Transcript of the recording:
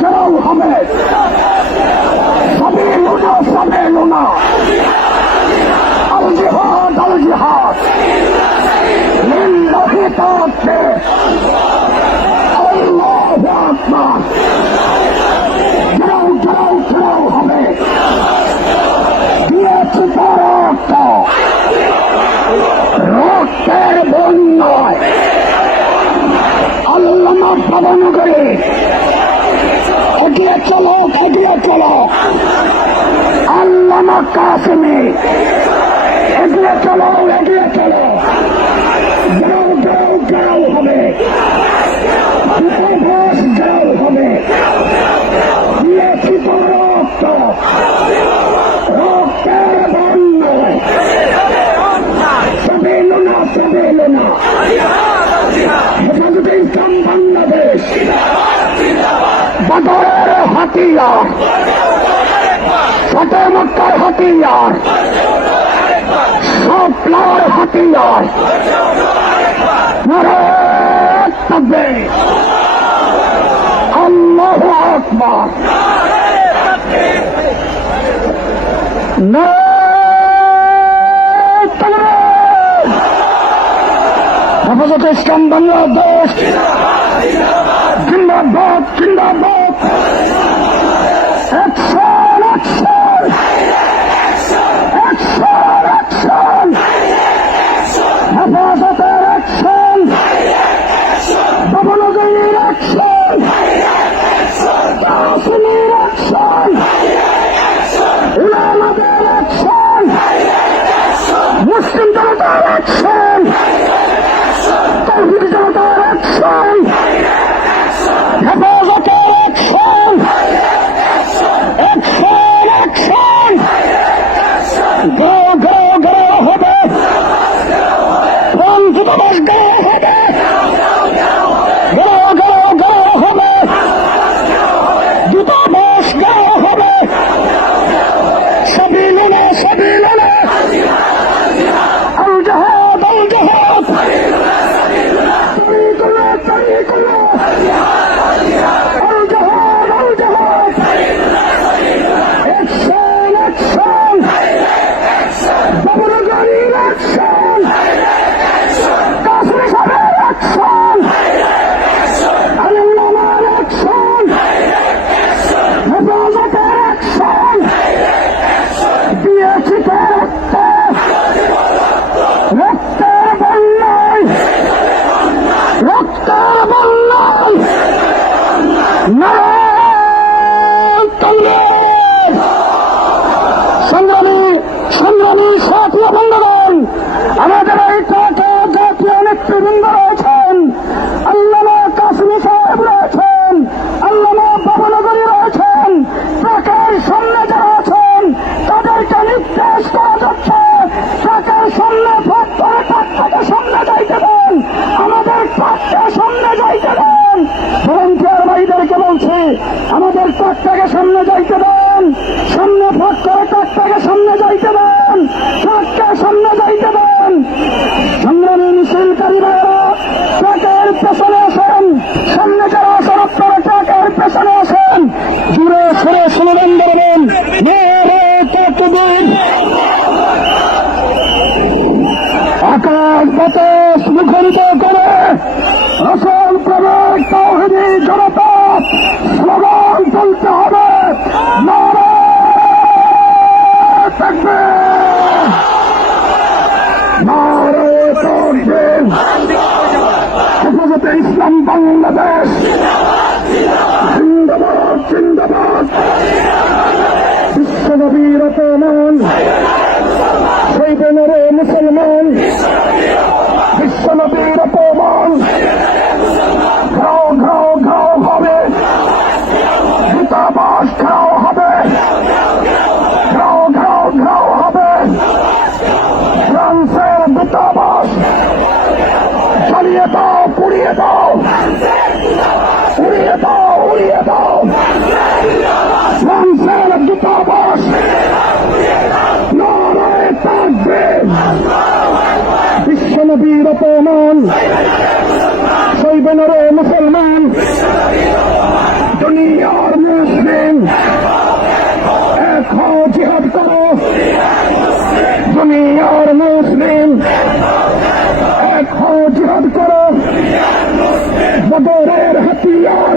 ঘেরাও হবে সবে লুনা সবে লুনা। আল জিহাদ আল জিহাদ। লিল্লাহি তাকবীর আল্লাহু আকবার। রক্তের বন্যায়। আল্লামা পালন করে এগিয়ে চলো এগিয়ে চলো। আল্লামা কাশ্মী এগিয়ে চলো এগিয়ে চলো। যাও বাংলাদেশ। বদরের হাতিয়ার ফতে মক্কার হাতিয়ার সপ্লার হাতিয়ার নারে তাকবীর আল্লাহু আকবার। তাকবীর হেফাজতে ইসলাম বাংলাদেশ No! মুখরিত করে রসল প্রবেশ তৌহিদি জনতা স্লোগান তুলতে হবে। থাকবে। ইসলাম বাংলাদেশ। বিশ্বনবীর সেই বেনরে মুসলমান। বিশ্বনবীর অপমান ঘাও ঘাও ঘাও হবে। দূতাবাস ঘাও হবে। ঘাও ঘাও ঘাও হবে। ফ্রান্সের দূতাবাস জ্বালিয়ে দাও, পুড়িয়ে দাও। উড়িয়ে দাও উড়িয়ে দাও। থাকবেন ওরে মুসলমান দুনিয়ার মুসলিম, এক হও জিহাদ করো। দুনিয়ার মুসলিম, এক হও জিহাদ করো। বদরের হাতিয়ার